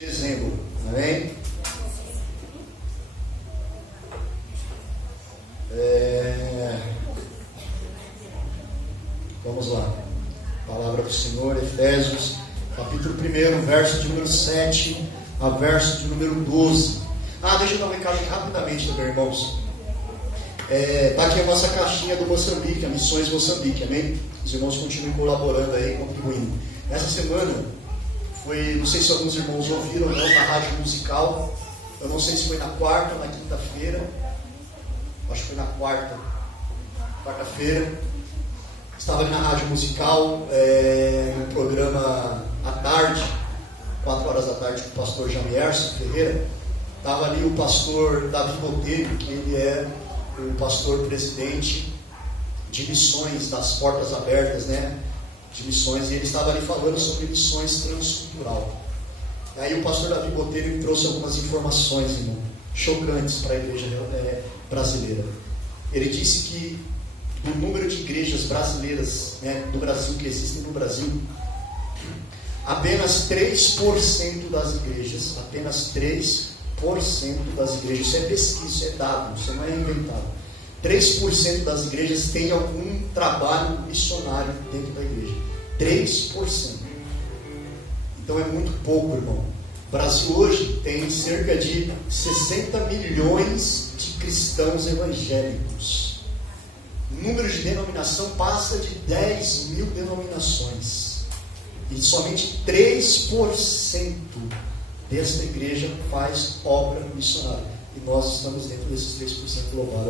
Dezembro, amém? Vamos lá, palavra do Senhor, Efésios, capítulo 1, verso de número 7 a verso de número 12. Deixa eu dar um recado aqui rapidamente também, irmãos. Está aqui a nossa caixinha do Moçambique, a Missões Moçambique, amém? Os irmãos continuem colaborando aí, contribuindo. Essa semana foi, não sei se alguns irmãos ouviram ou não, na rádio musical. Eu não sei se foi na quarta ou na quinta-feira. Acho que foi na quarta-feira. Estava ali na rádio musical, no programa à tarde, 4 horas da tarde, com o pastor Jamierson Ferreira. Estava ali o pastor Davi Botelho, que ele é o pastor presidente de missões das Portas Abertas, né? De missões, e ele estava ali falando sobre missões transcultural. Aí o pastor Davi Botelho trouxe algumas informações, irmão, chocantes para a igreja brasileira. Ele disse que do número de igrejas brasileiras, né, do Brasil, que existem no Brasil, apenas 3% das igrejas, isso é pesquisa, isso é dado, isso não é inventado. 3% das igrejas têm algum trabalho missionário dentro da igreja. 3%. Então é muito pouco, irmão. O Brasil hoje tem cerca de 60 milhões de cristãos evangélicos. O número de denominação passa de 10 mil denominações. E somente 3% desta igreja faz obra missionária. E nós estamos dentro desses 3% global.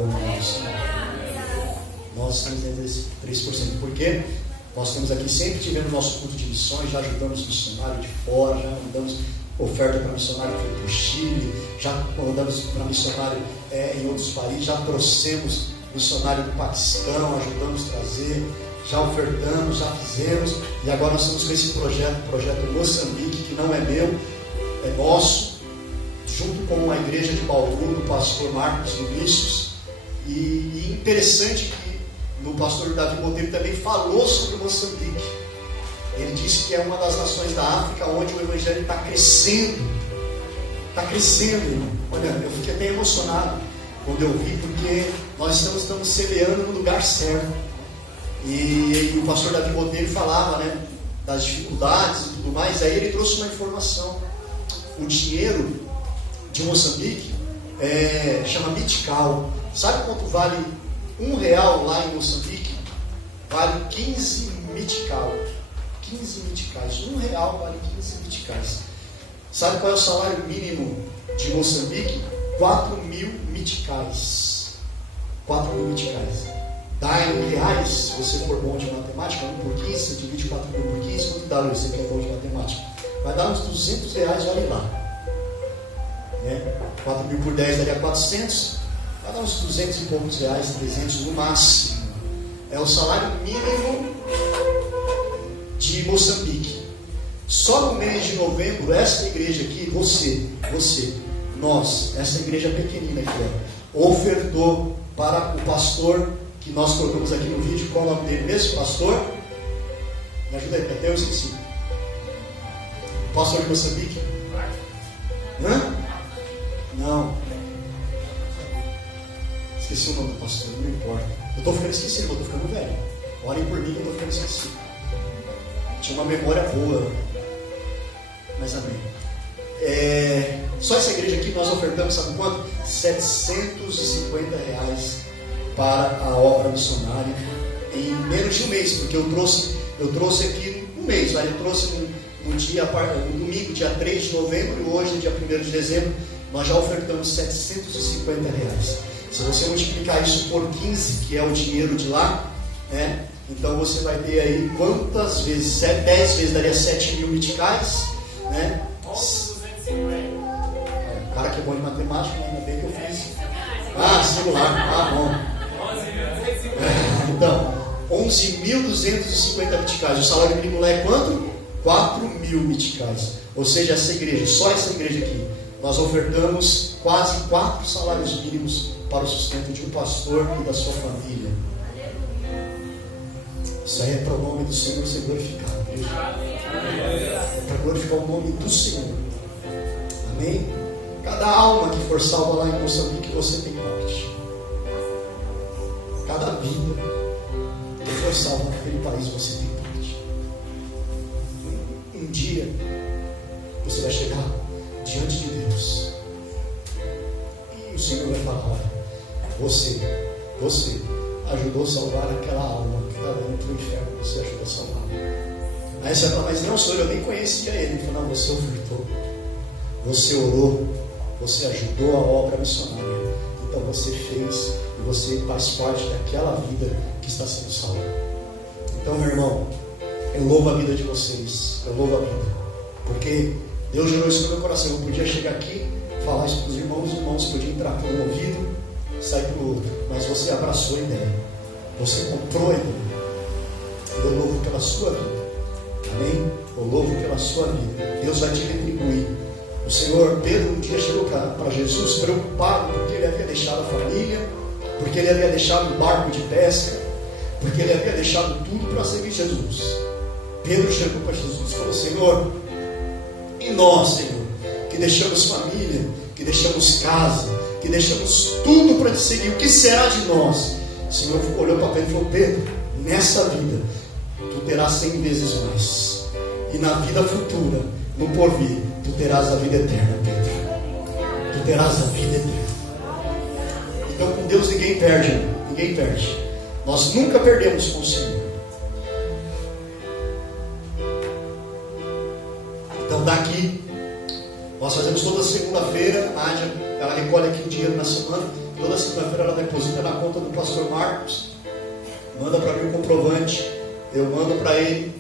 Nós estamos dentro desses 3%. Por quê? Nós estamos aqui, sempre tivemos nosso culto de missões, já ajudamos missionário de fora, já mandamos oferta para missionário que foi para o Chile, já mandamos para missionário em outros países, já trouxemos missionário do Paquistão, ajudamos a trazer, já ofertamos, já fizemos, e agora nós estamos com esse projeto Moçambique, que não é meu, é nosso, junto com a igreja de Bauru, do pastor Marcos Vinícius. E interessante que o pastor Davi Botelho também falou sobre Moçambique. Ele disse que é uma das nações da África onde o evangelho está crescendo. Está crescendo, irmão. Olha, eu fiquei até emocionado quando eu vi, porque nós estamos semeando no lugar certo. E o pastor Davi Botelho falava, né, das dificuldades e tudo mais. Aí ele trouxe uma informação. O dinheiro de Moçambique chama Mitical. Sabe quanto vale R$1 lá em Moçambique? Vale 15 Mitical. 15 Miticais. R$1 vale 15 Miticais. Sabe qual é o salário mínimo de Moçambique? 4.000 Miticais. 4.000 Miticais. Dá em reais, se você for bom de matemática, 1 por 15, você divide 4.000 por 15, quanto dá, você que é bom de matemática? Vai dar uns R$200, olha lá. 4.000 por 10 daria 400, vai dar uns 200 e poucos reais, 300 no máximo. É o salário mínimo de Moçambique. Só no mês de novembro, esta igreja aqui, nós, essa igreja pequenina aqui, ofertou para o pastor que nós colocamos aqui no vídeo. Qual é o nome dele mesmo? Pastor? Me ajuda aí, até eu esqueci. Pastor de Moçambique? Não. Esqueci o nome do pastor, não importa. Eu estou ficando esquecido, eu estou ficando velho. Orem por mim que eu estou ficando esquecido. Tinha uma memória boa. Mas amém. Só essa igreja aqui nós ofertamos, sabe quanto? R$750 para a obra missionária em menos de um mês, porque eu trouxe aqui um mês, eu trouxe no domingo, dia 3 de novembro, e hoje, dia 1º de dezembro, nós já ofertamos R$750. Se você multiplicar isso por 15, que é o dinheiro de lá, né? Então você vai ter aí quantas vezes? 10 vezes daria 7.000 miticais, né? O cara que é bom em matemática, ainda bem que eu fiz. Singular, bom. Então, 11.250 miticais. O salário mínimo lá é quanto? 4.000 miticais. Ou seja, essa igreja, só essa igreja aqui, nós ofertamos quase 4 salários mínimos para o sustento de um pastor e da sua família. Isso aí é para o nome do Senhor ser glorificado. É para glorificar o nome do Senhor. Amém? Cada alma que for salva lá em Moçambique, você tem parte. Cada vida que for salva naquele país, você tem parte. Um dia você vai chegar diante de Deus e o Senhor vai falar: olha, você ajudou a salvar aquela alma que estava indo para o inferno, você ajudou a salvar. Aí você vai falar: mas não, Senhor, eu nem conhecia ele. Ele falou: não, você ofertou, você orou, você ajudou a obra missionária, então você fez e você faz parte daquela vida que está sendo salva. Então, meu irmão, eu louvo a vida de vocês, eu louvo a vida, porque Deus gerou isso no meu coração. Eu podia chegar aqui, falar isso para os irmãos podiam entrar por um ouvido, sair pelo outro, mas você abraçou a ideia, você comprou a ideia. Eu louvo pela sua vida, amém? Eu louvo pela sua vida. Deus vai te retribuir. O Senhor, Pedro um dia chegou para Jesus preocupado porque ele havia deixado a família, porque ele havia deixado o barco de pesca, porque ele havia deixado tudo para servir Jesus. Pedro chegou para Jesus e falou: Senhor, e nós, Senhor, que deixamos família, que deixamos casa, que deixamos tudo para te seguir, o que será de nós? O Senhor olhou para Pedro e falou: Pedro, nessa vida tu terás 100 vezes mais, e na vida futura, no porvir, tu terás a vida eterna, Pedro. Tu terás a vida eterna. Então, com Deus ninguém perde, ninguém perde. Nós nunca perdemos com o Senhor. Então, daqui nós fazemos toda segunda-feira. A Nádia, ela recolhe aqui o dinheiro na semana. Toda segunda-feira ela deposita na conta do pastor Marcos, manda para mim o comprovante, eu mando para ele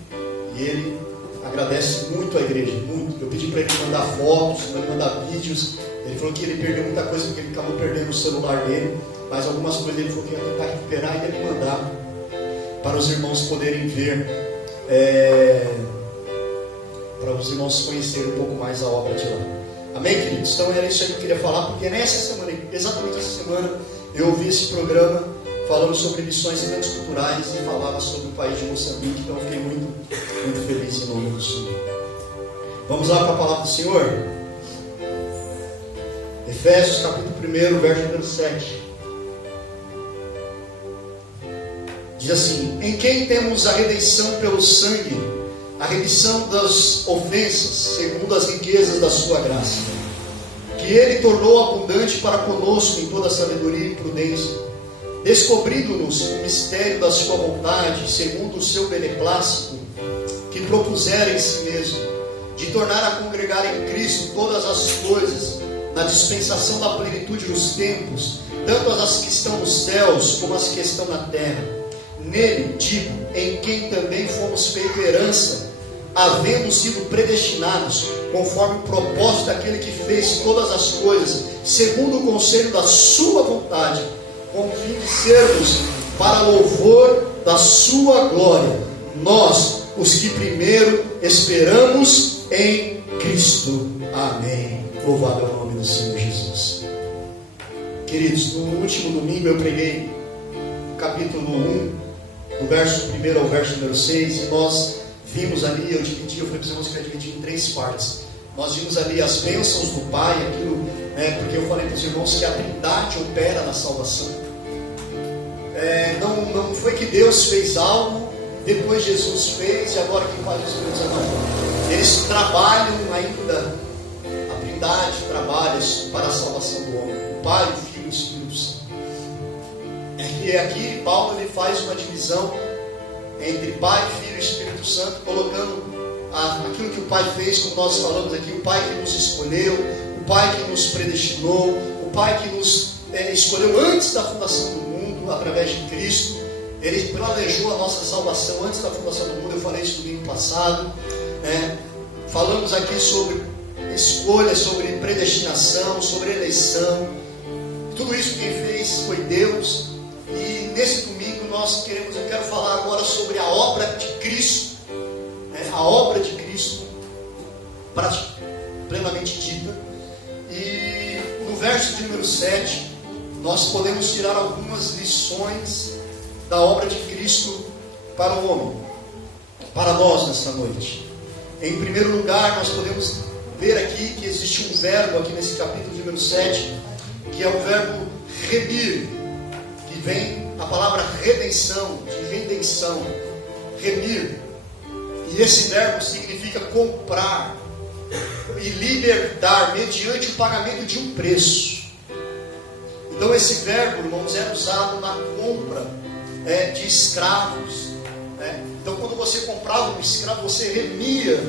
e ele agradece muito a igreja, muito. Eu pedi para ele mandar fotos, para ele mandar vídeos. Ele falou que ele perdeu muita coisa porque ele acabou perdendo o celular dele, mas algumas coisas ele falou que ia tentar recuperar e ia me mandar para os irmãos poderem ver, para os irmãos conhecerem um pouco mais a obra de lá. Amém, queridos? Então era isso aí que eu queria falar, porque nessa semana, exatamente essa semana, eu ouvi esse programa falando sobre missões transculturais e falava sobre o país de Moçambique. Então eu fiquei muito feliz em nome do Senhor. Vamos lá para a palavra do Senhor? Efésios capítulo 1, verso número 7. Diz assim: em quem temos a redenção pelo sangue, a remissão das ofensas, segundo as riquezas da sua graça, que Ele tornou abundante para conosco em toda sabedoria e prudência, descobrindo-nos o mistério da sua vontade, segundo o seu beneplácito, que propusera em si mesmo, de tornar a congregar em Cristo todas as coisas, na dispensação da plenitude dos tempos, tanto as que estão nos céus, como as que estão na terra. Nele, digo, em quem também fomos feito herança, havendo sido predestinados, conforme o propósito daquele que fez todas as coisas, segundo o conselho da sua vontade, com o fim de sermos para louvor da sua glória, nós, os que primeiro esperamos em Cristo. Amém. Louvado é o nome do Senhor Jesus. Queridos, no último domingo eu preguei o capítulo 1, do verso 1 ao verso número 6, e nós vimos ali, eu falei para os irmãos que eu dividi em 3 partes. Nós vimos ali as bênçãos do Pai, aquilo, porque eu falei para os irmãos que a Trindade opera na salvação. Não foi que Deus fez algo, depois Jesus fez, e agora quem faz os Espíritos não. Eles trabalham ainda, a Trindade trabalha para a salvação do homem, o Pai, o Filho e o Espírito Santo. E aqui Paulo ele faz uma divisão entre Pai, Filho e Espírito Santo, colocando aquilo que o Pai fez, como nós falamos aqui, o Pai que nos escolheu, o Pai que nos predestinou, o Pai que nos escolheu antes da fundação do mundo, através de Cristo. Ele planejou a nossa salvação antes da fundação do mundo. Eu falei isso no domingo passado, falamos aqui sobre escolha, sobre predestinação, sobre eleição. Tudo isso quem fez foi Deus. E nesse domingo eu quero falar agora sobre a obra de Cristo, a obra de Cristo plenamente dita. E no verso de número 7 nós podemos tirar algumas lições da obra de Cristo para o homem, para nós nesta noite. Em primeiro lugar, nós podemos ver aqui que existe um verbo aqui nesse capítulo número 7, que é o verbo remir, que vem a palavra redenção, de redenção, remir. E esse verbo significa comprar e libertar mediante o pagamento de um preço. Então esse verbo, irmãos, era usado na compra de escravos. Então quando você comprava um escravo, você remia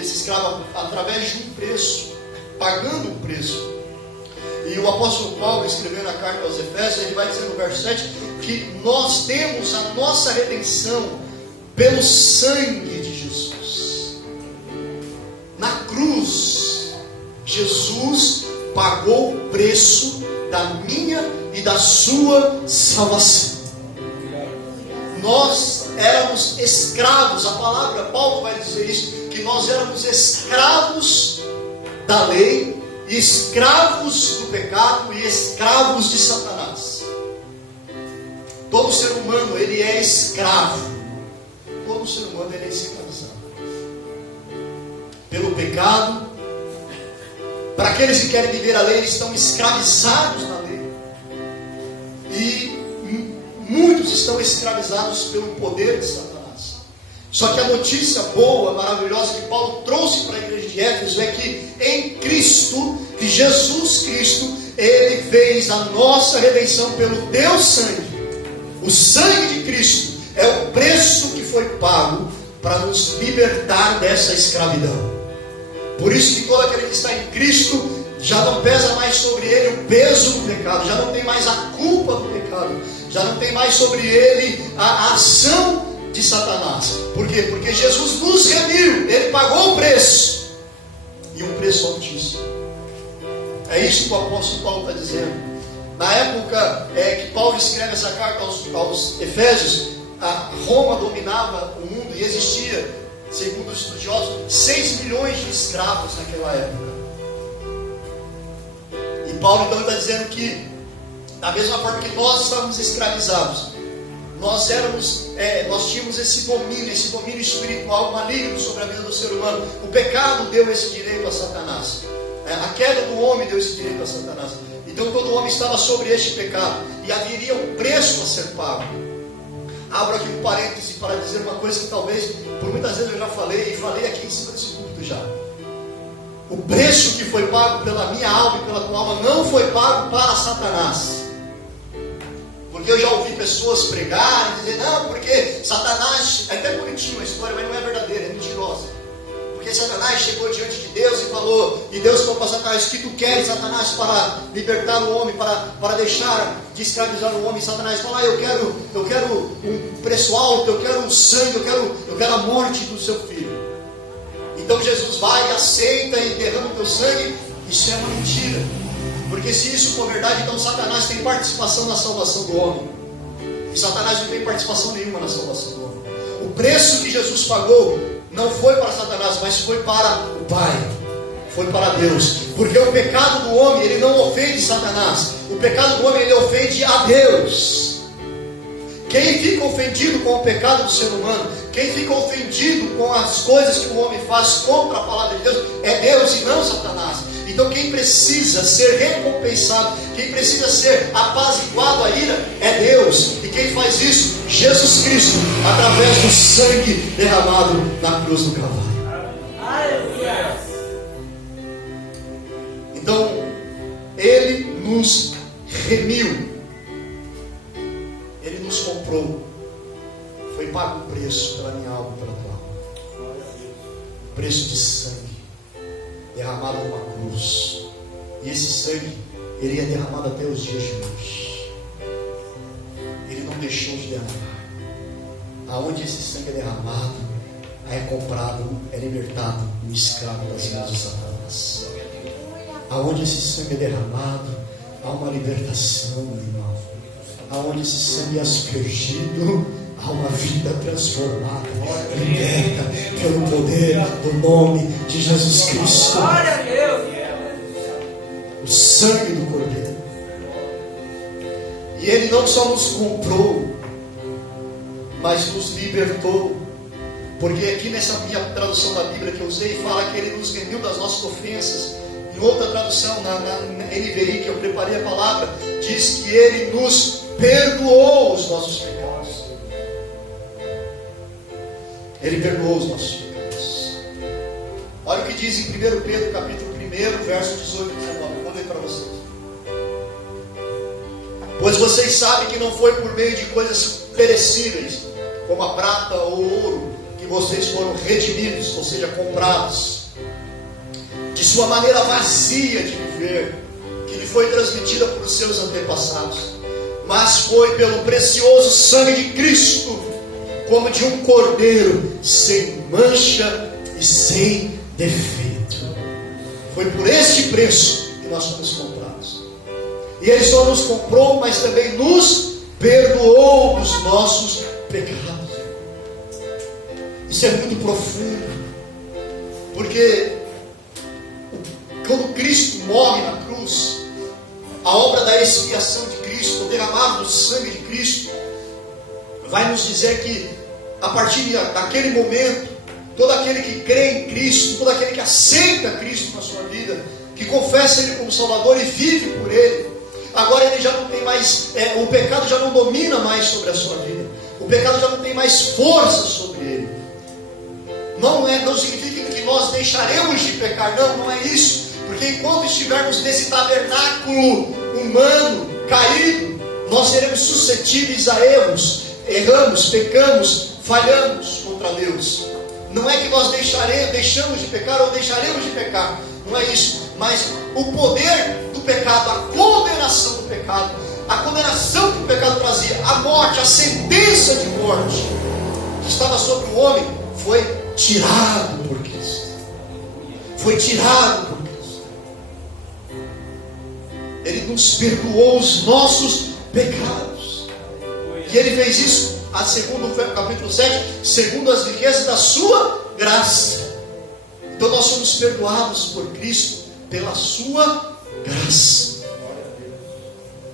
esse escravo através de um preço, pagando um preço. E o apóstolo Paulo, escrevendo a carta aos Efésios, ele vai dizer no verso 7 que nós temos a nossa redenção pelo sangue de Jesus. Na cruz, Jesus pagou o preço da minha e da sua salvação. Nós éramos escravos, a palavra, Paulo vai dizer isso, que nós éramos escravos da lei, escravos do pecado e escravos de Satanás. Todo ser humano, ele é escravo. Todo ser humano, ele é escravizado pelo pecado. Para aqueles que querem viver a lei, eles estão escravizados na lei. E muitos estão escravizados pelo poder de Satanás. Só que a notícia boa, maravilhosa que Paulo trouxe para a igreja de Éfeso é que em Cristo, que Jesus Cristo, Ele fez a nossa redenção pelo teu sangue. O sangue de Cristo é o preço que foi pago para nos libertar dessa escravidão. Por isso que todo aquele que está em Cristo já não pesa mais sobre ele o peso do pecado, já não tem mais a culpa do pecado, já não tem mais sobre ele a ação de Satanás. Por quê? Porque Jesus nos remiu, ele pagou o preço, e um preço altíssimo. É isso que o apóstolo Paulo está dizendo. Na época que Paulo escreve essa carta aos Efésios, a Roma dominava o mundo e existia, segundo os estudiosos, 6 milhões de escravos naquela época. E Paulo então está dizendo que, da mesma forma que nós estávamos escravizados, nós tínhamos esse domínio espiritual maligno sobre a vida do ser humano. O pecado deu esse direito a Satanás. A queda do homem deu esse direito a Satanás. Então todo homem estava sobre este pecado e haveria um preço a ser pago. Abro aqui um parêntese para dizer uma coisa que talvez por muitas vezes eu já falei, e falei aqui em cima desse púlpito já. O preço que foi pago pela minha alma e pela tua alma não foi pago para Satanás. Porque eu já ouvi pessoas pregarem, dizer, não, porque Satanás, é até bonitinho a história, mas não é verdadeira, é mentirosa. Porque Satanás chegou diante de Deus e falou, e Deus falou para Satanás, o que tu queres, Satanás, para libertar o homem, para deixar de escravizar o homem? Satanás fala, eu quero um preço alto, eu quero um sangue, eu quero a morte do seu filho. Então Jesus vai, aceita e derrama o teu sangue. Isso é uma mentira. Porque se isso for verdade, então Satanás tem participação na salvação do homem. E Satanás não tem participação nenhuma na salvação do homem. O preço que Jesus pagou não foi para Satanás, mas foi para o Pai. Foi para Deus. Porque o pecado do homem, ele não ofende Satanás. O pecado do homem, ele ofende a Deus. Quem fica ofendido com o pecado do ser humano, quem fica ofendido com as coisas que o homem faz contra a palavra de Deus, é Deus e não Satanás. Então quem precisa ser recompensado, quem precisa ser apaziguado a ira, é Deus. E quem faz isso? Jesus Cristo, através do sangue derramado na cruz do Calvário. Então, Ele nos remiu, Ele nos comprou, foi pago o preço pela minha alma e pela tua alma, o preço de sangue derramado numa cruz. E esse sangue, ele é derramado até os dias de hoje. Ele não deixou de derramar. Aonde esse sangue é derramado, é comprado, é libertado o escravo das mãos de Satanás. Aonde esse sangue é derramado, há uma libertação, irmão. Aonde esse sangue é aspergido, há uma vida transformada, liberta pelo poder do nome de Jesus Cristo. O sangue do Cordeiro. E Ele não só nos comprou, mas nos libertou. Porque aqui nessa minha tradução da Bíblia que eu usei, fala que Ele nos remiu das nossas ofensas. Em outra tradução, na NVI, que eu preparei a palavra, diz que Ele nos perdoou os nossos pecados. Ele perdoou os nossos pecados. Olha o que diz em 1 Pedro, capítulo 1, verso 18 e 19. Vou ler para vocês. Pois vocês sabem que não foi por meio de coisas perecíveis, como a prata ou o ouro, que vocês foram redimidos, ou seja, comprados, de sua maneira vazia de viver, que lhe foi transmitida por seus antepassados, mas foi pelo precioso sangue de Cristo, como de um cordeiro, sem mancha e sem defeito. Foi por este preço que nós fomos comprados. E Ele só nos comprou, mas também nos perdoou dos nossos pecados. Isso é muito profundo, porque quando Cristo morre na cruz, a obra da expiação de Cristo, o derramado do sangue de Cristo, vai nos dizer que a partir daquele momento, todo aquele que crê em Cristo, todo aquele que aceita Cristo na sua vida, que confessa Ele como Salvador e vive por Ele, agora ele já não tem mais, o pecado já não domina mais sobre a sua vida, o pecado já não tem mais força sobre ele. Não significa que nós deixaremos de pecar, não é isso, porque enquanto estivermos nesse tabernáculo humano caído, nós seremos suscetíveis a erros, erramos, pecamos, falhamos contra Deus. Não é que nós deixamos de pecar ou deixaremos de pecar, não é isso, mas o poder do pecado, a condenação do pecado, a condenação que o pecado trazia, a morte, a sentença de morte que estava sobre o homem, foi tirado por Cristo. Foi tirado por Cristo. Ele nos perdoou os nossos pecados. E Ele fez isso, segundo o capítulo 7, segundo as riquezas da sua graça. Então nós somos perdoados por Cristo pela sua graça.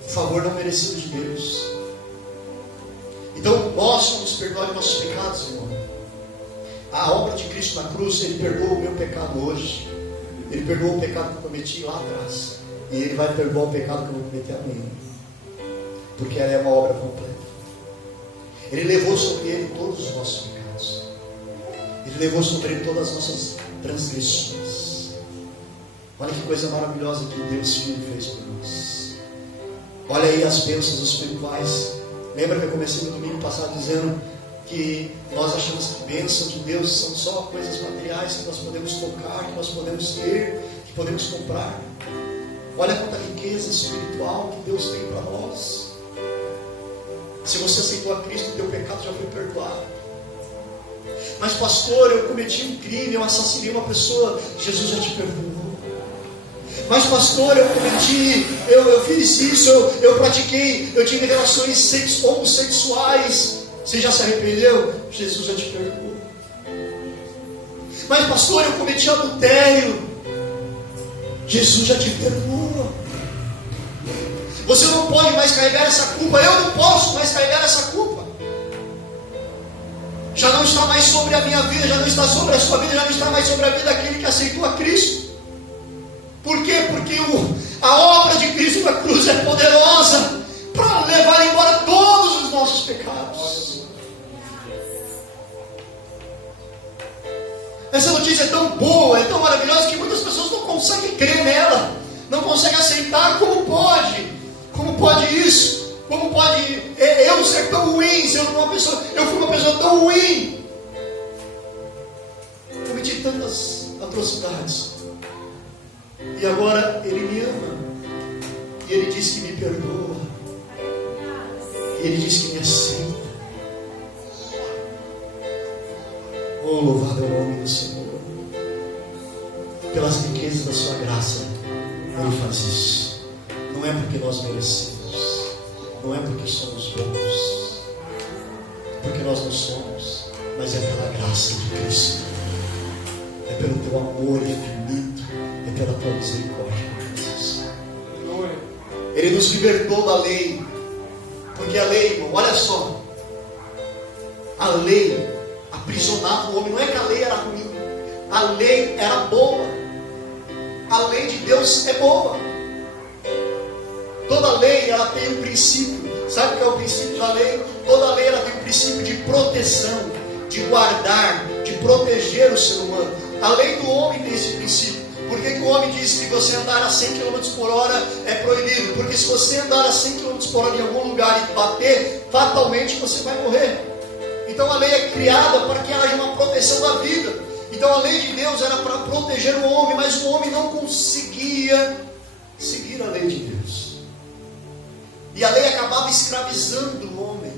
Favor não merecido de Deus. Então nós somos perdoados dos nossos pecados, irmão. A obra de Cristo na cruz, Ele perdoou o meu pecado hoje. Ele perdoou o pecado que eu cometi lá atrás. E Ele vai perdoar o pecado que eu vou cometer amanhã. Porque ela é uma obra completa. Ele levou sobre Ele todos os nossos pecados. Ele levou sobre Ele todas as nossas transgressões. Olha que coisa maravilhosa que Deus Filho fez por nós. Olha aí as bênçãos espirituais. Lembra que eu comecei no domingo passado dizendo que nós achamos que bênçãos de Deus são só coisas materiais que nós podemos tocar, que nós podemos ter, que podemos comprar. Olha quanta riqueza espiritual que Deus tem para nós. Se você aceitou a Cristo, teu pecado já foi perdoado. Mas pastor, eu cometi um crime, eu assassinei uma pessoa, Jesus já te perdoou. Mas pastor, eu fiz isso, eu pratiquei, eu tive relações homossexuais, você já se arrependeu? Jesus já te perdoou. Mas pastor, eu cometi adultério, Jesus já te perdoou. Você não pode mais carregar essa culpa, eu não posso mais carregar essa culpa. Já não está mais sobre a minha vida, já não está sobre a sua vida, já não está mais sobre a vida daquele que aceitou a Cristo. Por quê? Porque a obra de Cristo na cruz é poderosa para levar embora todos os nossos pecados. Essa notícia é tão boa, é tão maravilhosa que muitas pessoas não conseguem crer nela, não conseguem aceitar. Como pode? Como pode isso? Como pode eu ser tão ruim? Eu fui uma pessoa tão ruim, cometi tantas atrocidades, e agora Ele me ama, e Ele diz que me perdoa, e Ele diz que me aceita. Oh, louvado é o nome do Senhor. Pelas riquezas da sua graça Ele faz isso. Não é porque nós merecemos, não é porque somos bons, porque nós não somos, mas é pela graça de Cristo, é pelo teu amor infinito, é pela tua misericórdia, Jesus. Ele nos libertou da lei, porque a lei, irmão, olha só, a lei, a aprisionava o homem. Não é que a lei era ruim, a lei era boa. A lei de Deus é boa. Toda lei ela tem um princípio. Sabe o que é o princípio da lei? Toda lei ela tem um princípio de proteção, de guardar, de proteger o ser humano. A lei do homem tem esse princípio. Por que o homem diz que você andar a 100 km por hora é proibido? Porque se você andar a 100 km por hora em algum lugar e bater, fatalmente você vai morrer. Então a lei é criada para que haja uma proteção da vida. Então a lei de Deus era para proteger o homem, mas o homem não conseguia seguir a lei de Deus. E a lei acabava escravizando o homem.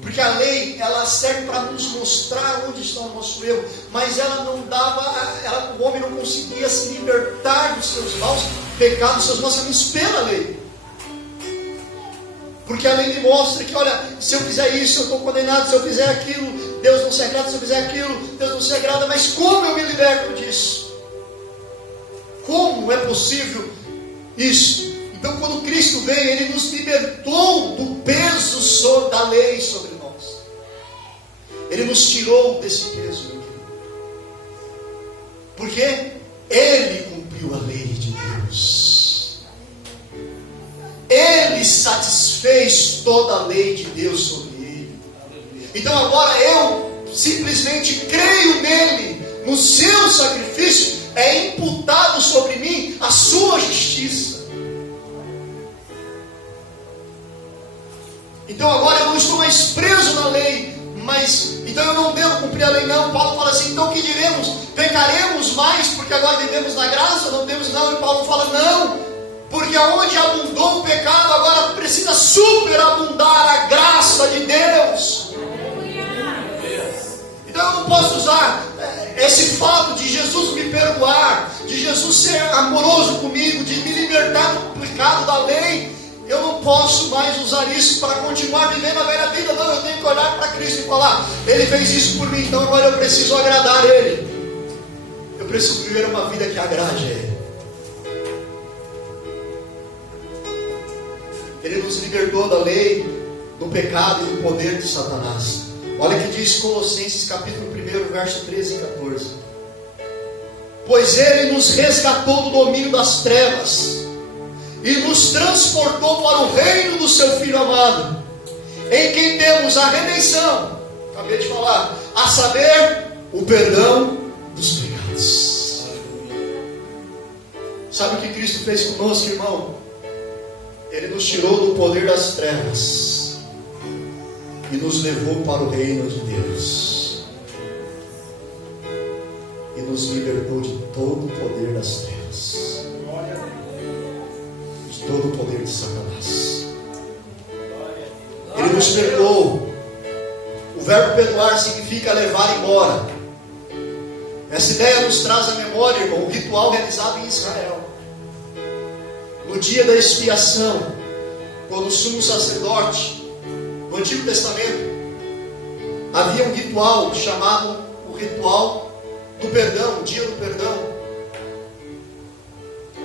Porque a lei, ela serve para nos mostrar onde está o nosso erro, mas ela não dava, o homem não conseguia se libertar dos seus maus pecados, dos seus maus caminhos pela lei. Porque a lei me mostra que, olha, se eu fizer isso, eu estou condenado, se eu fizer aquilo, Deus não se agrada, se eu fizer aquilo, Deus não se agrada, mas como eu me liberto disso? Como é possível isso? Então, quando Cristo veio, Ele nos libertou do peso da lei sobre nós. Ele nos tirou desse peso. Porque Ele cumpriu a lei de Deus. Ele satisfez toda a lei de Deus sobre Ele. Então, agora eu simplesmente creio nele, no seu sacrifício, é imputado sobre mim a sua justiça. Então agora eu não estou mais preso na lei, mas então eu não devo cumprir a lei não. Paulo fala assim, então o que diremos? Pecaremos mais porque agora vivemos na graça? Não temos não. E Paulo fala, não, porque onde abundou o pecado, agora precisa superabundar a graça de Deus. Então eu não posso usar esse fato de Jesus me perdoar, de Jesus ser amoroso comigo, de me libertar do pecado da lei. Eu não posso mais usar isso para continuar vivendo a velha vida. Não, eu tenho que olhar para Cristo e falar, Ele fez isso por mim, então agora eu preciso agradar Ele. Eu preciso viver uma vida que agrade a Ele. Ele nos libertou da lei, do pecado e do poder de Satanás. Olha o que diz Colossenses capítulo 1, verso 13 e 14. Pois Ele nos resgatou do domínio das trevas e nos transportou para o reino do seu Filho amado, em quem temos a redenção, acabei de falar, a saber, o perdão dos pecados. Sabe o que Cristo fez conosco, irmão? Ele nos tirou do poder das trevas e nos levou para o reino de Deus, e nos libertou de todo o poder das trevas, todo o poder de Satanás. Ele nos perdoou. O verbo perdoar significa levar embora. Essa ideia nos traz à memória, irmão, o ritual realizado em Israel. No dia da expiação, quando o sumo sacerdote, no Antigo Testamento, havia um ritual chamado o ritual do perdão, o dia do perdão,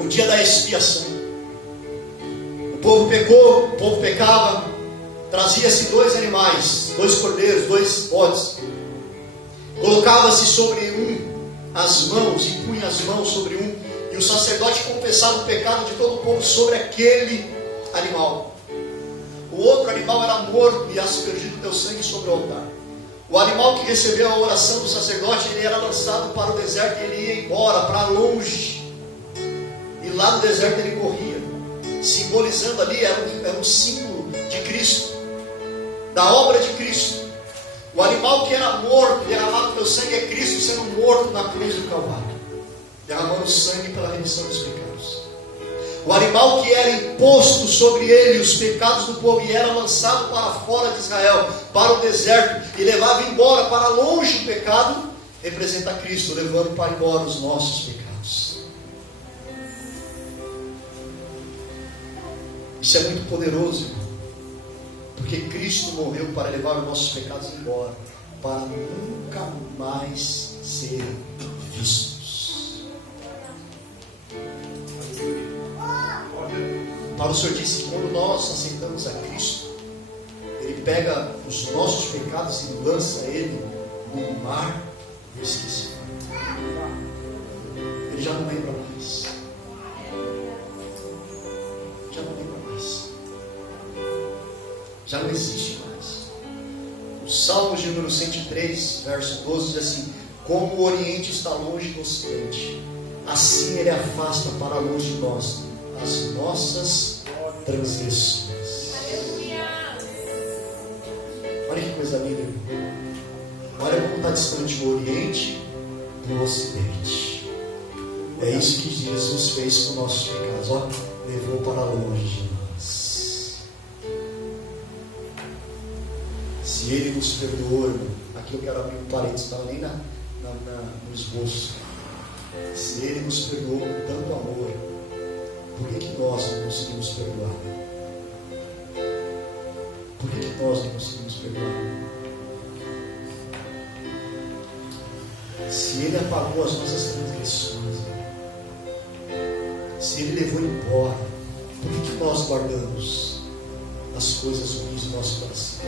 o dia da expiação. O povo pecou, o povo pecava, trazia-se 2 animais, 2 cordeiros, 2 bodes, colocava-se sobre as mãos, e punha as mãos sobre e o sacerdote confessava o pecado de todo o povo sobre aquele animal. O outro animal era morto e aspergido teu sangue sobre o altar. O animal que recebeu a oração do sacerdote, ele era lançado para o deserto e ele ia embora, para longe, e lá no deserto ele morria, simbolizando ali, era um símbolo de Cristo, da obra de Cristo. O animal que era morto, derramado pelo sangue, é Cristo sendo morto na cruz do Calvário, derramando sangue pela remissão dos pecados. O animal que era imposto sobre ele os pecados do povo e era lançado para fora de Israel, para o deserto, e levava embora para longe o pecado, representa Cristo, levando para embora os nossos pecados. Isso é muito poderoso, irmão, porque Cristo morreu para levar os nossos pecados embora, para nunca mais serem vistos. Paulo, o Senhor disse que quando nós aceitamos a Cristo, Ele pega os nossos pecados e lança Ele no mar do esquecimento. Ele já não lembra mais. Já não lembra mais. Já não existe mais. O Salmo de número 103, verso 12 diz assim: como o Oriente está longe do Ocidente, assim Ele afasta para longe de nós as nossas transgressões. Olha que coisa linda, irmão. Olha como está distante o Oriente do Ocidente. É isso que Jesus fez com nossos pecados. Ó, levou para longe de nós. Se Ele nos perdoou, irmão, aqui eu quero abrir um parênteses, não estava nem no esboço. Se Ele nos perdoou com tanto amor, por que nós não conseguimos perdoar? Por que nós não conseguimos perdoar? Se Ele apagou as nossas transgressões, se Ele levou embora, por que nós guardamos as coisas ruins do nosso coração?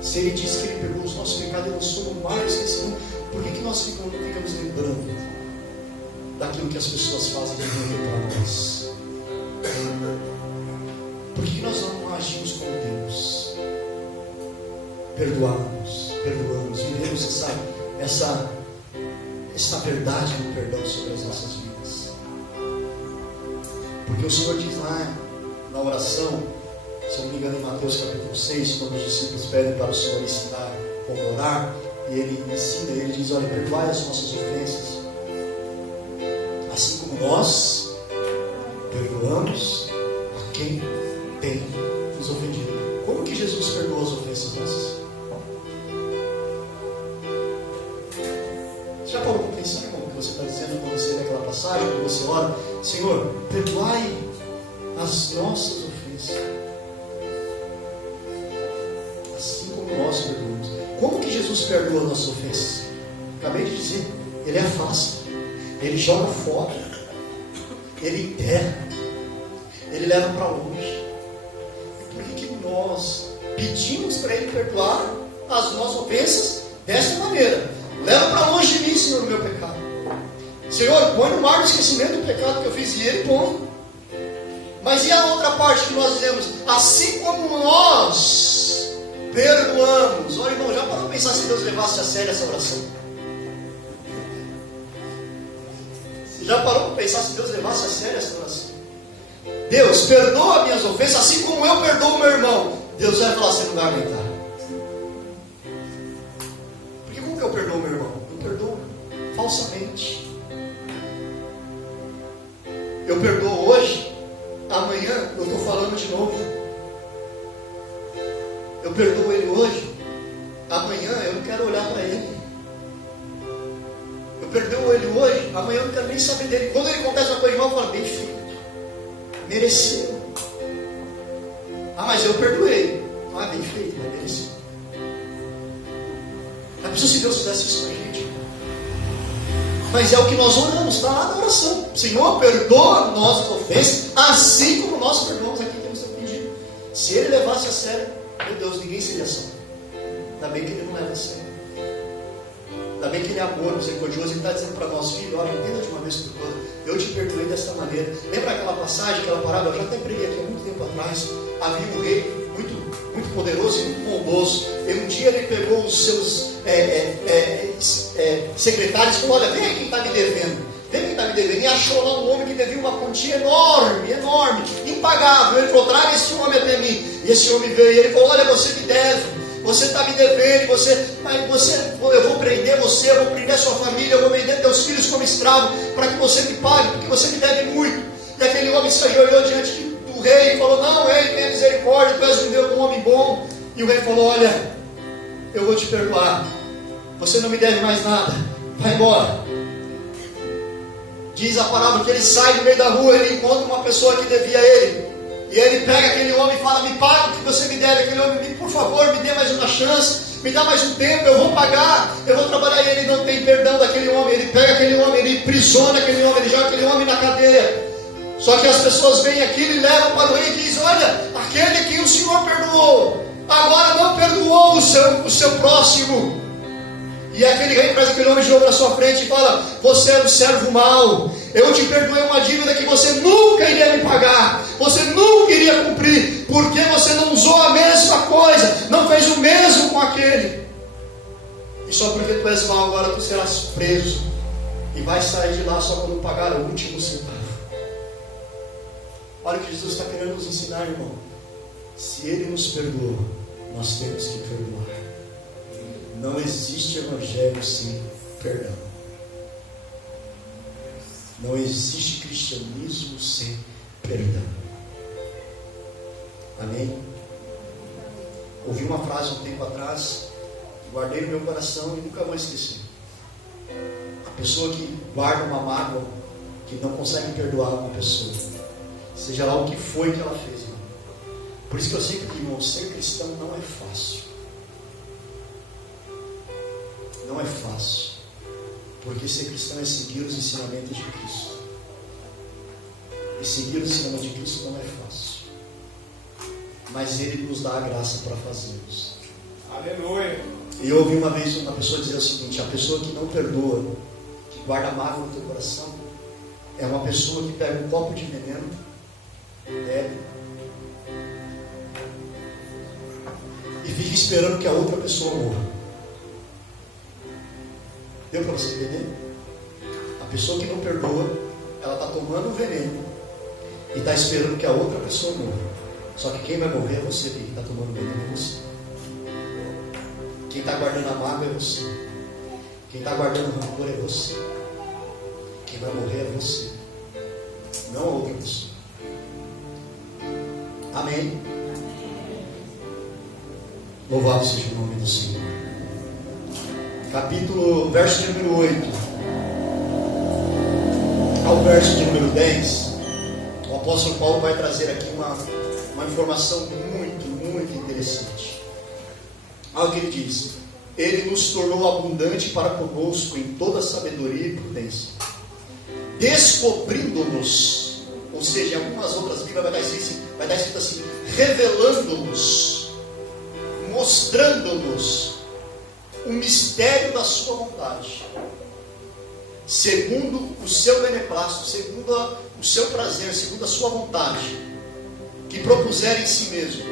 Se Ele disse que Ele perdoou os nossos pecados e lançou no mar, esquecemos, por que nós ficamos lembrando daquilo que as pessoas fazem de ruim para nós? Por que nós não agimos como Deus? Perdoamos, vivemos essa verdade do perdão sobre as nossas vidas. Porque o Senhor diz lá na oração, se eu não me engano, em Mateus capítulo 6, quando os discípulos pedem para o Senhor ensinar como orar, e Ele ensina, Ele diz: olha, perdoai as nossas ofensas, assim como nós perdoamos a quem tem nos ofendido. Como que Jesus perdoou as ofensas nossas? Já parou para pensar como que você está dizendo quando você lê aquela passagem, quando você ora: Senhor, perdoai as nossas ofensas, assim como nós perdoamos. Como que Jesus perdoa as nossas ofensas? Acabei de dizer, Ele afasta, Ele joga fora, Ele enterra, Ele leva para longe. Por que nós pedimos para Ele perdoar as nossas ofensas dessa maneira? Leva para longe de mim, Senhor, o meu pecado. Senhor, põe no mar do esquecimento do pecado que eu fiz, e Ele põe. Mas e a outra parte que nós dizemos? Assim como nós perdoamos. Olha, irmão, já parou para pensar se Deus levasse a sério essa oração? Já parou para pensar se Deus levasse a sério essa oração? Deus, perdoa minhas ofensas, assim como eu perdoo meu irmão. Deus vai falar: você não vai aguentar. Porque como que eu perdoo meu irmão? Eu perdoo falsamente. Eu perdoo hoje, amanhã eu estou falando de novo. Eu perdoo ele hoje, amanhã eu não quero olhar para ele. Eu perdoo ele hoje, amanhã eu não quero nem saber dele. Quando ele acontece uma coisa mal, eu falo: bem feito, mereceu. Ah, mas eu perdoei. Ah, bem feito, mas mereceu. Não é preciso se Deus fizesse isso com a gente. Mas é o que nós oramos, está lá na oração. Senhor, perdoa nossas ofensas, assim como nós perdoamos aqui que temos pedido. Se Ele levasse a sério, meu Deus, ninguém seria salvo. Ainda bem que Ele não leva a sério. Ainda bem que Ele é amor, misericordioso. Ele está dizendo para nós: filho, olha, entenda de uma vez por todas, eu te perdoei desta maneira. Lembra aquela passagem, aquela parábola? Eu já até preguei aqui há muito tempo atrás. Havia um rei muito poderoso e muito bondoso. E um dia ele pegou os seus secretários e falou: olha, vem quem está me devendo. Vem quem está me devendo. E achou lá um homem que devia uma quantia enorme, impagável. Ele falou: traga esse homem até mim. E esse homem veio e ele falou: olha, você me deve. Você está me devendo, eu vou prender você, eu vou prender sua família, eu vou vender teus filhos como escravo, para que você me pague, porque você me deve muito. E aquele homem se ajoelhou diante do rei e falou: não, rei, tenha misericórdia, tu és um homem bom. E o rei falou: olha, eu vou te perdoar, você não me deve mais nada, vai embora. Diz a parábola que ele sai no meio da rua, ele encontra uma pessoa que devia a ele. E ele pega aquele homem e fala: me paga o que você me deve. Aquele homem: por favor, me dê mais uma chance, me dá mais um tempo, eu vou pagar, eu vou trabalhar. E ele não tem perdão daquele homem. Ele pega aquele homem, ele aprisiona aquele homem, ele joga aquele homem na cadeia. Só que as pessoas veem aquilo e levam para o rei e dizem: olha, aquele que o Senhor perdoou, agora não perdoou o seu próximo. E aquele rei traz aquele homem de novo na sua frente e fala: você é um servo mau, eu te perdoei uma dívida que você nunca iria me pagar, você nunca iria cumprir, porque você não usou a mesma coisa, não fez o mesmo com aquele. E só porque tu és mau, agora tu serás preso e vai sair de lá só quando pagar o último centavo. Olha o que Jesus está querendo nos ensinar, irmão. Se Ele nos perdoou, nós temos que perdoar. Não existe evangelho sem perdão. Não existe cristianismo sem perdão. Amém? Ouvi uma frase um tempo atrás, guardei no meu coração e nunca vou esquecer. A pessoa que guarda uma mágoa, que não consegue perdoar uma pessoa, seja lá o que foi que ela fez, irmão. Por isso que eu sempre digo, irmão, ser cristão não é fácil. Não é fácil, porque ser cristão é seguir os ensinamentos de Cristo, e seguir os ensinamentos de Cristo não é fácil, mas Ele nos dá a graça para fazê-los. Aleluia. E eu ouvi uma vez uma pessoa dizer o seguinte: a pessoa que não perdoa, que guarda mágoa no teu coração, é uma pessoa que pega um copo de veneno, bebe e fica esperando que a outra pessoa morra. Deu para você entender? A pessoa que não perdoa, ela está tomando o veneno e está esperando que a outra pessoa morra. Só que quem vai morrer é você, quem está tomando o veneno é você. Quem está guardando a mágoa é você. Quem está guardando o rancor é você. Quem vai morrer é você, não a outra pessoa. Amém? Louvado seja o nome do Senhor. Verso de número 8 ao verso de número 10, o apóstolo Paulo vai trazer aqui uma informação muito, muito interessante. Olha o que ele diz: Ele nos tornou abundante para conosco em toda sabedoria e prudência, descobrindo-nos, ou seja, em algumas outras Bíblias vai estar escrito assim, revelando-nos, mostrando-nos o mistério da sua vontade, segundo o seu beneplácito, segundo o seu prazer, segundo a sua vontade, que propuser em si mesmo,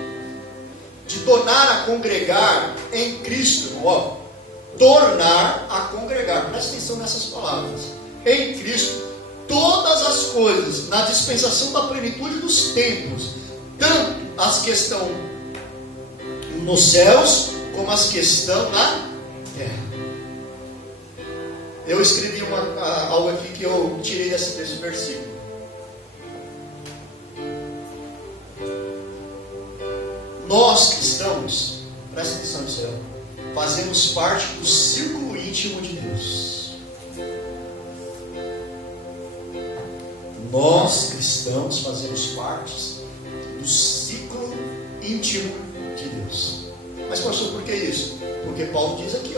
de tornar a congregar em Cristo, tornar a congregar, presta atenção nessas palavras, em Cristo, todas as coisas, na dispensação da plenitude dos tempos, tanto as que estão nos céus, como as que estão na terra. Eu escrevi algo aqui que eu tirei desse versículo. Nós cristãos, presta atenção nisso aí, fazemos parte do círculo íntimo de Deus. Nós cristãos fazemos parte do ciclo íntimo de Deus. Mas pastor, por que isso? Porque Paulo diz aqui,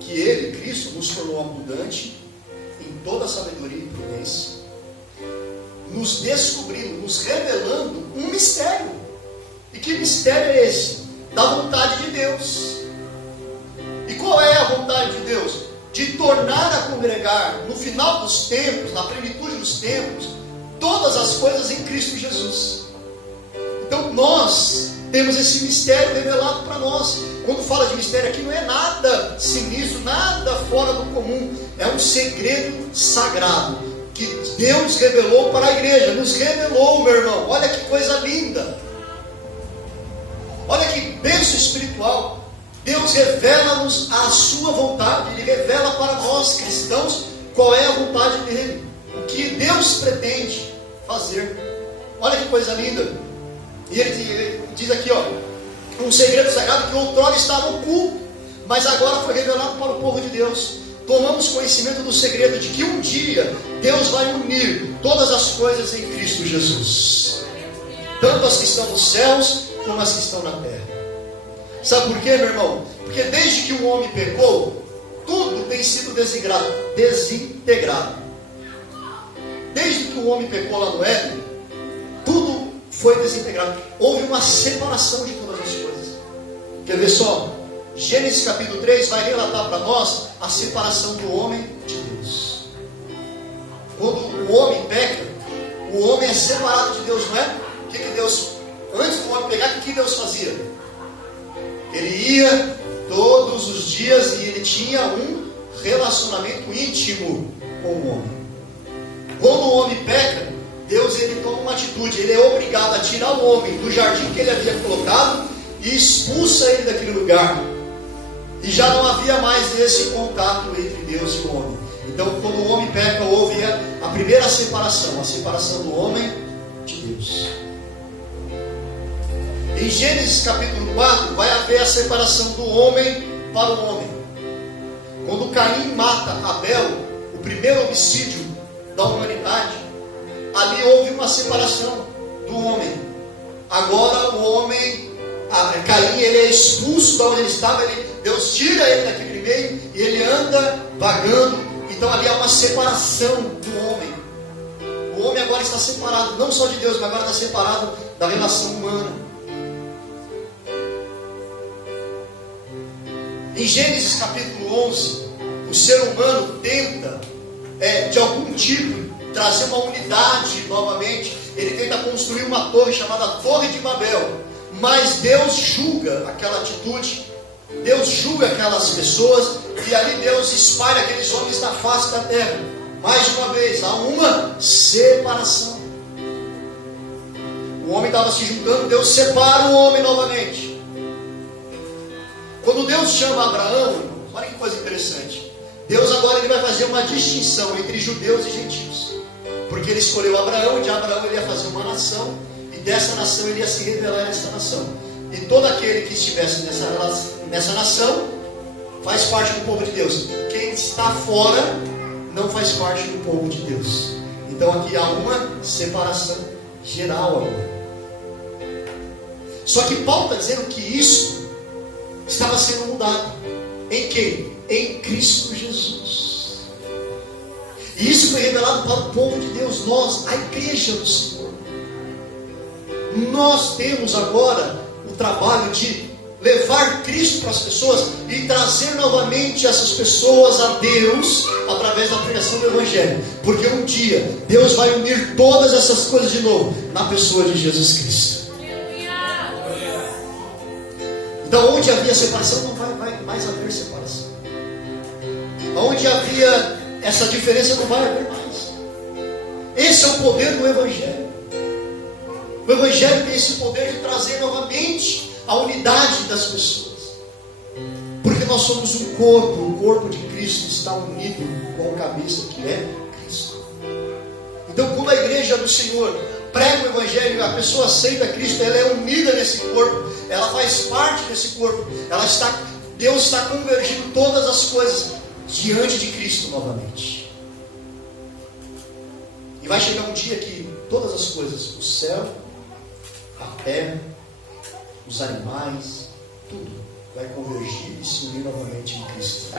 que Ele, Cristo, nos tornou abundante em toda sabedoria e prudência, nos descobrindo, nos revelando um mistério. E que mistério é esse? Da vontade de Deus. E qual é a vontade de Deus? De tornar a congregar no final dos tempos, na plenitude dos tempos, todas as coisas em Cristo Jesus. Então nós temos esse mistério revelado para nós. Quando fala de mistério aqui, não é nada sinistro, nada fora do comum. É um segredo sagrado que Deus revelou para a igreja. Nos revelou, meu irmão. Olha que coisa linda. Olha que bênção espiritual. Deus revela-nos a sua vontade. Ele revela para nós cristãos qual é a vontade dele, o que Deus pretende fazer. Olha que coisa linda. E ele diz aqui, um segredo sagrado que outrora estava oculto, mas agora foi revelado para o povo de Deus. Tomamos conhecimento do segredo de que um dia Deus vai unir todas as coisas em Cristo Jesus, tanto as que estão nos céus como as que estão na terra. Sabe por quê, meu irmão? Porque desde que o homem pecou, tudo tem sido desintegrado. Desde que o homem pecou lá no Éden, tudo foi desintegrado. Houve uma separação de todas as coisas. Quer ver só? Gênesis capítulo 3 vai relatar para nós a separação do homem de Deus. Quando o homem peca, o homem é separado de Deus, não é? O que Deus, antes do homem pecar, o que Deus fazia? Ele ia todos os dias e ele tinha um relacionamento íntimo com o homem. Quando o homem peca, Deus ele toma uma atitude, ele é obrigado a tirar o homem do jardim que ele havia colocado e expulsa ele daquele lugar. E já não havia mais esse contato entre Deus e o homem. Então, quando o homem peca, houve a primeira separação, a separação do homem de Deus. Em Gênesis capítulo 4, vai haver a separação do homem para o homem. Quando Caim mata Abel, o primeiro homicídio da humanidade, ali houve uma separação do homem. Agora o homem, Caim, ele é expulso de onde ele estava, Deus tira ele daquele meio e ele anda vagando. Então ali há uma separação do homem. O homem agora está separado, não só de Deus, mas agora está separado da relação humana. Em Gênesis capítulo 11, o ser humano tenta, de algum tipo, trazer uma unidade novamente. Ele tenta construir uma torre chamada Torre de Babel. Mas Deus julga aquela atitude, Deus julga aquelas pessoas, e ali Deus espalha aqueles homens na face da terra. Mais uma vez, há uma separação. O homem estava se juntando, Deus separa o homem novamente. Quando Deus chama Abraão, olha que coisa interessante. Deus agora ele vai fazer uma distinção entre judeus e gentios. Porque ele escolheu Abraão, e de Abraão ele ia fazer uma nação, e dessa nação ele ia se revelar nessa nação. E todo aquele que estivesse nessa nação faz parte do povo de Deus. Quem está fora não faz parte do povo de Deus. Então aqui há uma separação geral agora. Só que Paulo está dizendo que isso estava sendo mudado. Em quem? Em Cristo Jesus. E isso foi revelado para o povo de Deus, nós, a igreja do Senhor. Nós temos agora o trabalho de levar Cristo para as pessoas e trazer novamente essas pessoas a Deus através da pregação do Evangelho. Porque um dia Deus vai unir todas essas coisas de novo na pessoa de Jesus Cristo. Então onde havia separação, não vai mais haver separação. Onde havia essa diferença, não vai haver mais. Esse é o poder do Evangelho. O Evangelho tem esse poder de trazer novamente a unidade das pessoas. Porque nós somos um corpo, o corpo de Cristo está unido com a cabeça que é Cristo. Então quando a igreja do Senhor prega o Evangelho, a pessoa aceita Cristo, ela é unida nesse corpo, ela faz parte desse corpo, Deus está convergindo todas as coisas diante de Cristo novamente. E vai chegar um dia que todas as coisas, o céu, a terra, os animais, tudo vai convergir e se unir novamente em Cristo.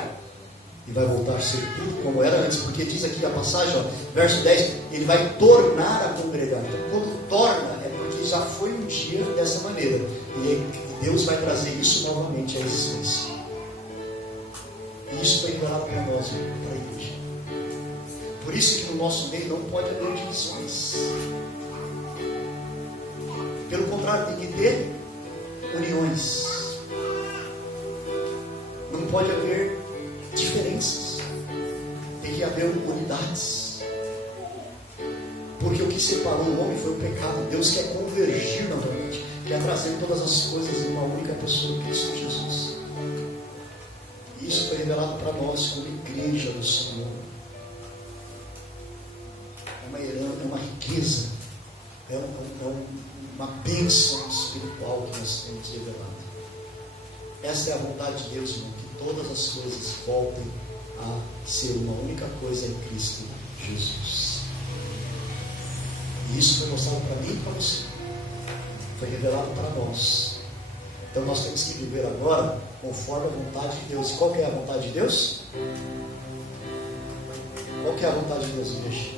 E vai voltar a ser tudo como era antes. Porque diz aqui a passagem, verso 10, ele vai tornar a congregar. Então quando torna, é porque já foi um dia dessa maneira. E Deus vai trazer isso novamente à existência. E isso foi revelado para nós, para a igreja. Por isso que no nosso meio não pode haver divisões. Pelo contrário, tem que ter uniões. Não pode haver diferenças. Tem que haver unidades. Porque o que separou o homem foi o pecado. Deus quer convergir novamente, quer trazer todas as coisas em uma única pessoa, Cristo Jesus. E isso foi revelado para nós como igreja do Senhor. É uma herança, é uma riqueza, uma bênção espiritual que nós temos revelado. Esta é a vontade de Deus, irmão, que todas as coisas voltem a ser uma única coisa em Cristo Jesus. E isso foi mostrado para mim e para você. Foi revelado para nós. Então nós temos que viver agora conforme a vontade de Deus. E qual que é a vontade de Deus? Qual que é a vontade de Deus, igreja?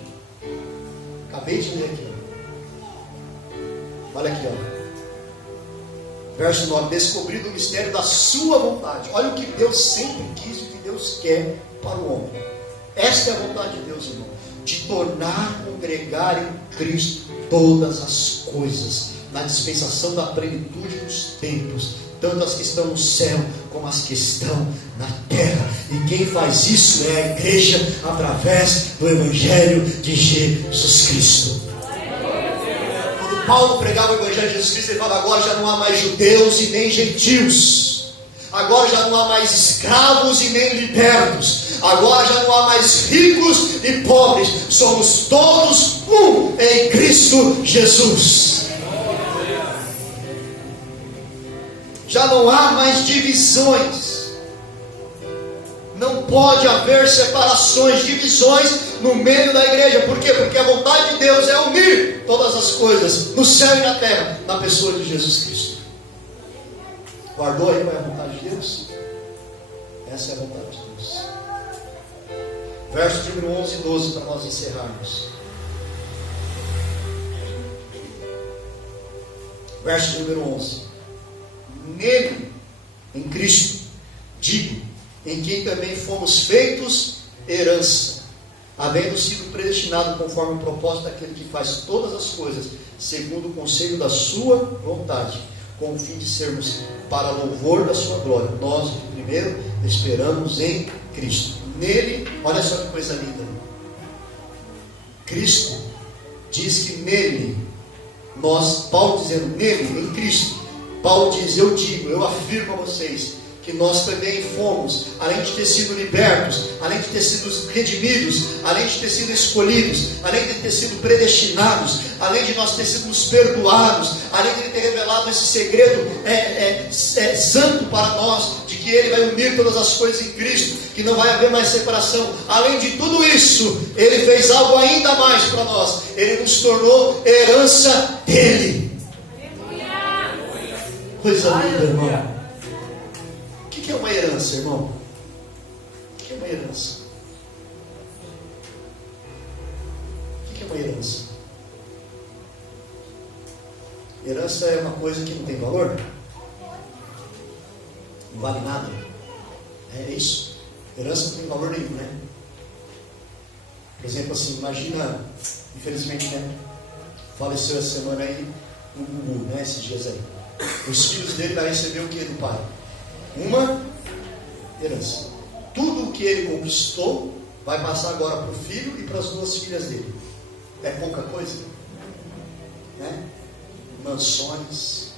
Acabei de ler aqui. Olha aqui, Verso 9, descobrindo o mistério da sua vontade. Olha o que Deus sempre quis e o que Deus quer para o homem. Esta é a vontade de Deus, irmão, de tornar congregar em Cristo todas as coisas, na dispensação da plenitude dos tempos, tanto as que estão no céu, como as que estão na terra. E quem faz isso é a igreja, através do Evangelho de Jesus Cristo. Quando Paulo pregava o Evangelho de Jesus Cristo, ele fala: agora já não há mais judeus e nem gentios, agora já não há mais escravos e nem libertos, agora já não há mais ricos e pobres, somos todos um em Cristo Jesus. Já não há mais divisões, não pode haver separações, divisões no meio da igreja. Por quê? Porque a vontade de Deus é unir todas as coisas, no céu e na terra, na pessoa de Jesus Cristo. Guardou aí qual é a vontade de Deus? Essa é a vontade de Deus. Verso número 11 e 12, para nós encerrarmos. Verso número 11. Nele, em Cristo, digo, em quem também fomos feitos herança, havendo sido predestinado conforme o propósito daquele que faz todas as coisas, segundo o conselho da sua vontade, com o fim de sermos para louvor da sua glória. Nós, primeiro, esperamos em Cristo. Nele, olha só que coisa linda. Cristo diz que nele, Paulo dizendo nele, em Cristo, Paulo diz: eu digo, eu afirmo a vocês, que nós também fomos, além de ter sido libertos, além de ter sido redimidos, além de ter sido escolhidos, além de ter sido predestinados, além de nós ter sido perdoados, além de Ele ter revelado esse segredo santo para nós, de que Ele vai unir todas as coisas em Cristo, que não vai haver mais separação. Além de tudo isso, Ele fez algo ainda mais para nós. Ele nos tornou herança dEle. Coisa linda, irmão. O que é uma herança, irmão? O que é uma herança? O que é uma herança? Herança é uma coisa que não tem valor? Não vale nada? É isso? Herança não tem valor nenhum, né? Por exemplo, assim, imagina, infelizmente, né? Faleceu essa semana aí o Gugu, né? Esses dias aí. Os filhos dele vai receber o que do pai? Uma herança. Tudo o que ele conquistou vai passar agora para o filho e para as duas filhas dele. É pouca coisa, né? Mansões,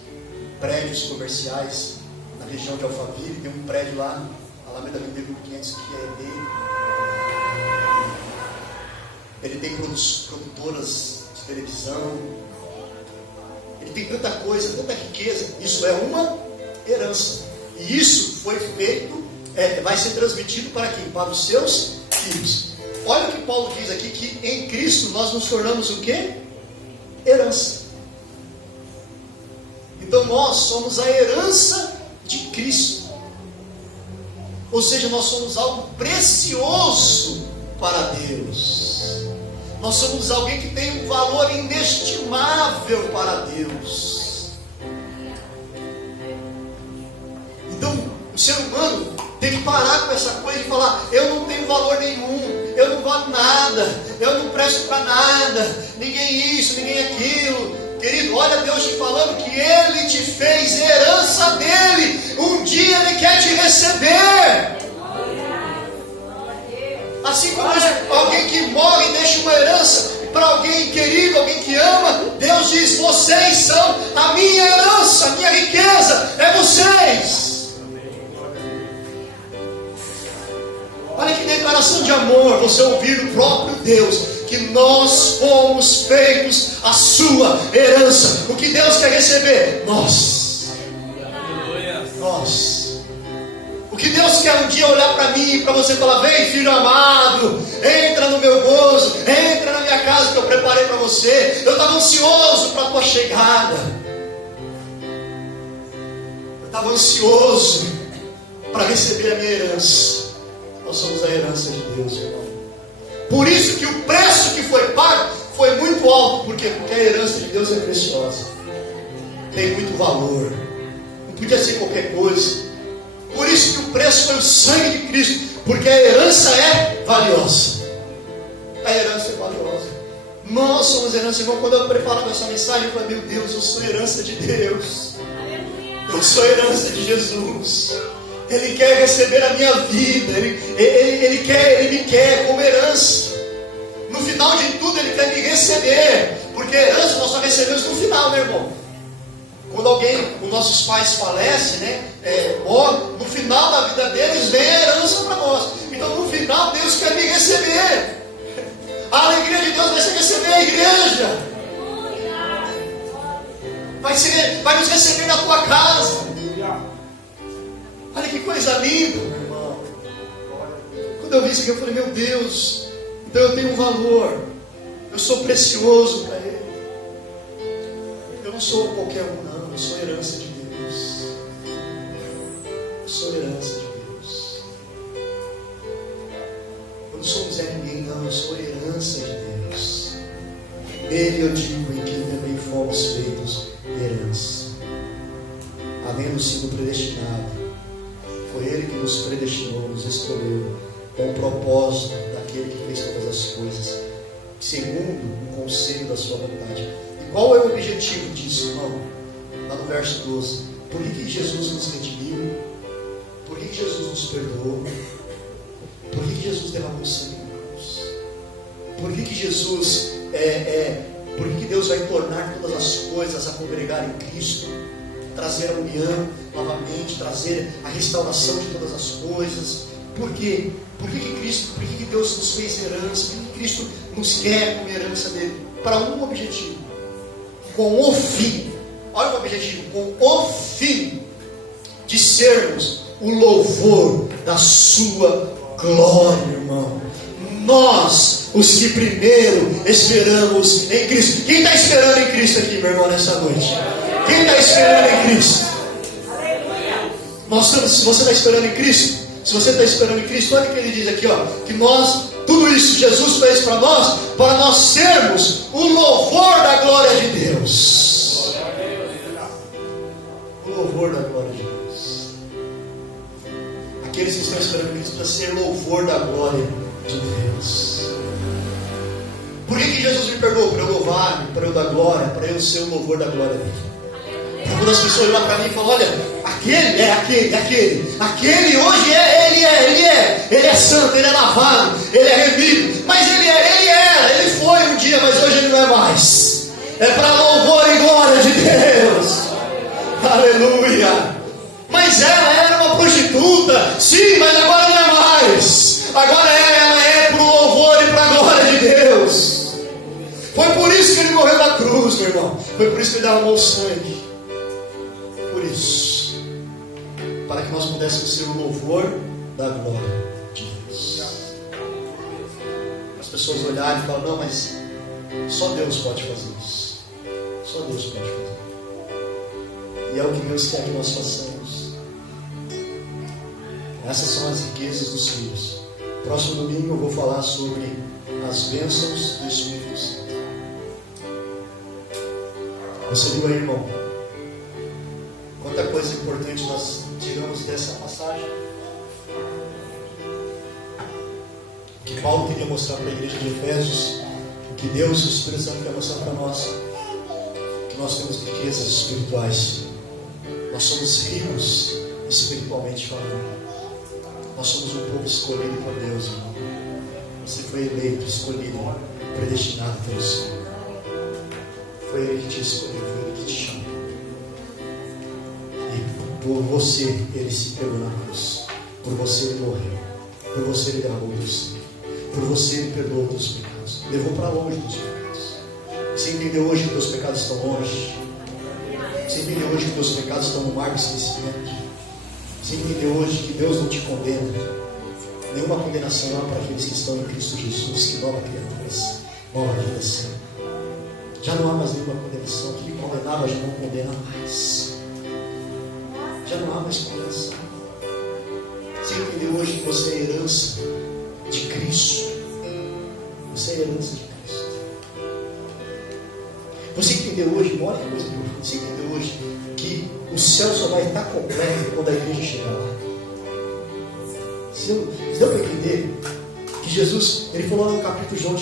prédios comerciais na região de Alphaville. Tem um prédio lá, Alameda Vendeu 500, que é dele. Ele tem produtoras de televisão. Ele tem tanta coisa, tanta riqueza. Isso é uma herança. E isso foi feito, vai ser transmitido para quem? Para os seus filhos. Olha o que Paulo diz aqui, que em Cristo nós nos tornamos o quê? Herança. Então nós somos a herança de Cristo. Ou seja, nós somos algo precioso para Deus. Nós somos alguém que tem um valor inestimável para Deus. Então, o ser humano tem que parar com essa coisa de falar: eu não tenho valor nenhum, eu não valho nada, eu não presto para nada, ninguém isso, ninguém aquilo. Querido, olha Deus te falando que Ele te fez herança dEle. Um dia Ele quer te receber. Assim como alguém que morre deixa uma herança para alguém querido, alguém que ama, Deus diz: vocês são a minha herança, a minha riqueza, é vocês. Olha que declaração de amor, você ouvir do próprio Deus, que nós fomos feitos a sua herança. O que Deus quer receber? Nós. O que Deus quer um dia olhar para mim e para você e falar: vem, filho amado, entra no meu gozo, entra na minha casa que eu preparei para você. Eu estava ansioso para a tua chegada. Eu estava ansioso para receber a minha herança. Nós somos a herança de Deus, irmão. Por isso que o preço que foi pago foi muito alto. Por quê? Porque a herança de Deus é preciosa, tem muito valor. podia ser qualquer coisa. Por isso que o preço foi o sangue de Cristo, porque a herança é valiosa. A herança é valiosa. Nós somos herança, irmão. Quando eu preparava essa mensagem, eu falei, meu Deus, eu sou herança de Deus. Eu sou herança de Jesus. Ele quer receber a minha vida. Ele me quer como herança. No final de tudo, Ele quer me receber. Porque herança nós só recebemos no final, né, irmão? Quando os nossos pais falecem, né? No final da vida deles vem a herança para nós. Então no final Deus quer me receber. A alegria de Deus vai ser receber a igreja. Vai nos receber na tua casa. Olha que coisa linda, meu irmão. Quando eu vi isso aqui, eu falei, meu Deus, então eu tenho um valor. Eu sou precioso para Ele. Eu não sou qualquer um, não. Eu sou herança de Deus. Eu sou herança de Deus. Eu não sou um Zé Ninguém, não. Eu sou herança de Deus. Nele eu digo, em quem também fomos feitos herança. Havendo sido predestinado, foi Ele que nos predestinou, nos escolheu, com o propósito daquele que fez todas as coisas, segundo o conselho da sua vontade. E qual é o objetivo disso, irmão? Lá no verso 12. Por que Jesus nos redimiu? Por que Jesus nos perdoou? Por que Jesus derramou sangue na cruz? Por que Jesus por que Deus vai tornar todas as coisas a congregar em Cristo? Trazer a união novamente, trazer a restauração de todas as coisas. Por quê? Por que Deus nos fez herança? Por que Cristo nos quer como herança dele? Para um objetivo. Com o fim. Olha o objetivo. Com o fim de sermos o louvor da sua glória, irmão. Nós, os que primeiro esperamos em Cristo. Quem está esperando em Cristo aqui, meu irmão, nessa noite? Quem está esperando em Cristo? Se você está esperando em Cristo, se você está esperando em Cristo, olha o que ele diz aqui, ó, que nós, tudo isso Jesus fez para nós sermos o louvor da glória de Deus. O louvor da glória de Deus. Aqueles que estão esperando em Cristo para ser louvor da glória de Deus. Por que Jesus me perdoou? Para eu louvar, para eu dar glória, para eu ser o louvor da glória dele. Quando as pessoas olham para mim e falam, olha, aquele hoje ele é santo, ele é lavado, ele é remido, mas ele foi um dia, mas hoje ele não é mais. É para louvor e glória de Deus. Aleluia. Mas ela era uma prostituta, sim, mas agora não é mais. Agora ela é para o louvor e para a glória de Deus. Foi por isso que ele morreu na cruz, meu irmão. Foi por isso que ele derramou sangue. Por isso, para que nós pudéssemos ser o louvor da glória de Deus. As pessoas olharem e falam, não, mas só Deus pode fazer isso. Só Deus pode fazer. E é o que Deus quer que nós façamos. Essas são as riquezas dos filhos. Próximo domingo eu vou falar sobre as bênçãos do Espírito Santo. Você viu aí, irmão? Quanta coisa importante nós tiramos dessa passagem. O que Paulo queria mostrar para a igreja de Efésios, o que Deus, o Espírito Santo, quer mostrar para nós, que nós temos riquezas espirituais. Nós somos ricos espiritualmente falando. Nós somos um povo escolhido por Deus, irmão. Você foi eleito, escolhido, predestinado pelo Senhor. Foi Ele que te escolheu, foi Ele que te chamou. E por você Ele se pegou na cruz. Por você Ele morreu. Por você Ele derramou o sangue. Por você Ele perdoou os teus pecados. Levou para longe dos pecados. Você entendeu hoje que teus pecados estão longe? Você entendeu hoje que teus pecados estão no mar do esquecimento? Você entendeu hoje que Deus não te condena? Nenhuma condenação há para aqueles que estão em Cristo Jesus, que nova criatura, nova geração. Já não há mais nenhuma condenação. Aquele que condenava já não condena mais. Já não há mais condenação. Você entendeu hoje que você é herança de Cristo? Você é herança de Cristo. Você entendeu hoje, olha que coisa profunda, você entendeu hoje que o céu só vai estar completo quando a igreja chegar lá. Deu para entender que Jesus, ele falou no capítulo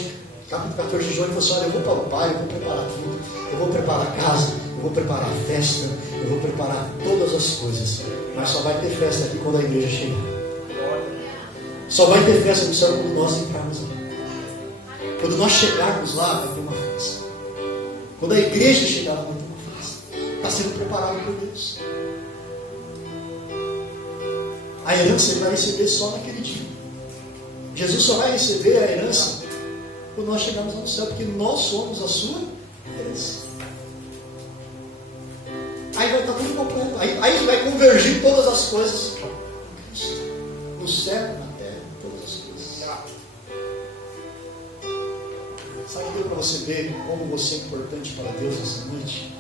14 de João, ele falou assim: olha, eu vou para o Pai, eu vou preparar tudo, eu vou preparar a casa, eu vou preparar a festa, eu vou preparar todas as coisas, mas só vai ter festa aqui quando a igreja chegar. Só vai ter festa no céu quando nós entrarmos lá. Quando nós chegarmos lá, vai ter uma festa. Quando a igreja chegar lá, vai ter uma festa. Está sendo preparado por Deus. A herança ele vai receber só naquele dia. Jesus só vai receber a herança quando nós chegarmos lá no céu, porque nós somos a sua herança. Aí vai estar tudo completo. Aí vai convergir todas as coisas em Cristo. No céu, na terra, todas as coisas. Sabe que deu para você ver como você é importante para Deus nessa noite?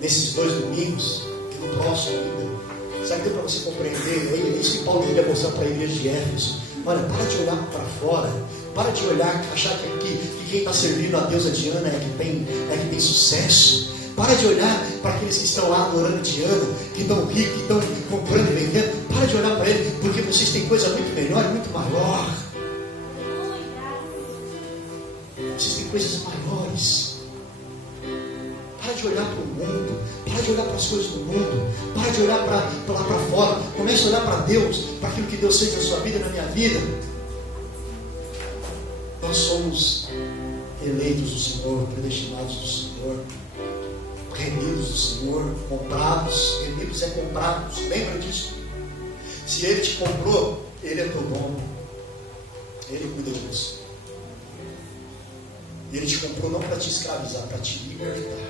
Nesses 2 domingos, e no próximo ainda. Sabe que deu para você compreender? É isso que Paulo queria mostrar para a igreja de Éfeso. Olha, para de olhar para fora. Para de olhar, achar que quem está servindo a deusa Diana é que tem sucesso. Para de olhar para aqueles que estão lá adorando Diana, que estão ricos, que estão comprando e vendendo. Para de olhar para ele, porque vocês têm coisa muito melhor, muito maior. Vocês têm coisas maiores. Para de olhar para o mundo. Para de olhar para as coisas do mundo. Para de olhar para lá para fora. Comece a olhar para Deus, para aquilo que Deus fez na sua vida e na minha vida. Nós somos eleitos do Senhor, predestinados do Senhor, remidos do Senhor, comprados. Remidos é comprados, lembra disso? Se Ele te comprou, Ele é teu dono. Ele cuida de você. Ele te comprou não para te escravizar, para te libertar.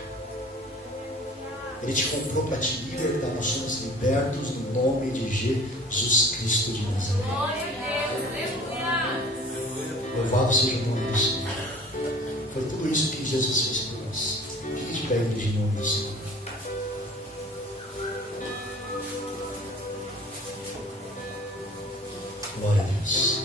Ele te comprou para te libertar. Nós somos libertos no nome de Jesus Cristo de Nazaré. Louvado seja o nome do Senhor. Foi tudo isso que Jesus fez por nós. Fique de pé em nome do Senhor. Glória a Deus.